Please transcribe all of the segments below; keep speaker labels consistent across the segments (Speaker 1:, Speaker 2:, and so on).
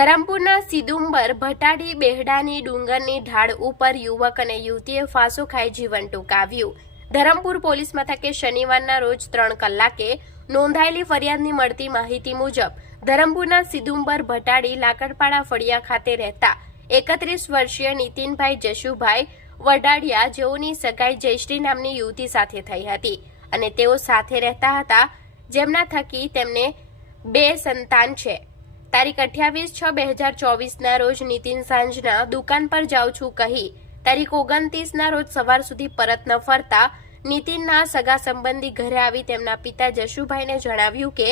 Speaker 1: ધરમપુરના સિદુંબર ભટાડી બેહડાની ડુંગરની ઢાળ ઉપર યુવક અને યુવતીએ ફાંસો ખાઈ જીવન ટૂંકાવ્યું. ધરમપુર પોલીસ મથકે શનિવારના રોજ ત્રણ કલાકે નોંધાયેલી ફરિયાદની મળતી માહિતી મુજબ, ધરમપુરના સિદુંબર ભટાડી લાકડપાડા ફળિયા ખાતે રહેતા એકત્રીસ વર્ષીય નીતિનભાઈ જશુભાઈ વડાડિયા જેઓની સગાઈ જયશ્રી નામની યુવતી સાથે થઈ હતી અને તેઓ સાથે રહેતા હતા, જેમના થકી તેમને બે સંતાન છે. તારીખ અઠ્યાવીસ છ બે હજાર ચોવીસના રોજ નીતિન સાંજના દુકાન પર જાઉં છું કહી તારીખ ઓગણત્રીસના રોજ સવાર સુધી પરત ન ફરતા નીતિનના સગા સંબંધી ઘરે આવી તેમના પિતા જશુભાઈને જણાવ્યું કે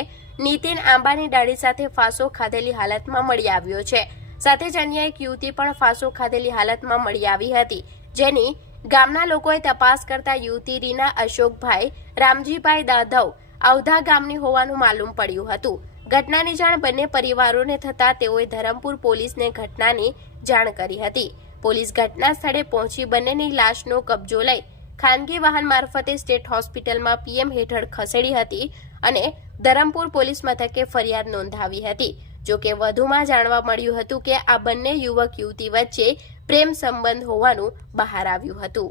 Speaker 1: નીતિન આંબાની ડાળી સાથે ફાંસો ખાધેલી હાલતમાં મળી આવ્યો છે. સાથે જ અન્ય એક યુવતી પણ ફાંસો ખાધેલી હાલતમાં મળી આવી હતી. જેની ગામના લોકોએ તપાસ કરતા યુવતી રીના અશોકભાઈ, રામજીભાઈ દાધવ આવધા ગામની હોવાનું માલુમ પડ્યું હતું. ઘટનાની જાણ બંને પરિવારોને થતાં તેઓએ ધરમપુર પોલીસને ઘટનાની જાણ કરી હતી. પોલીસ ઘટના સ્થળે પહોંચી બંનેની લાશનો કબજો લઈ ખાનગી વાહન મારફતે સ્ટેટ હોસ્પિટલમાં પીએમ હેઠળ ખસેડી હતી અને ધરમપુર પોલીસ મથકે ફરિયાદ નોંધાવી હતી. જો કે વધુમાં જાણવા મળ્યું હતું કે આ બંને યુવક યુવતી વચ્ચે પ્રેમ સંબંધ હોવાનું બહાર આવ્યું હતું.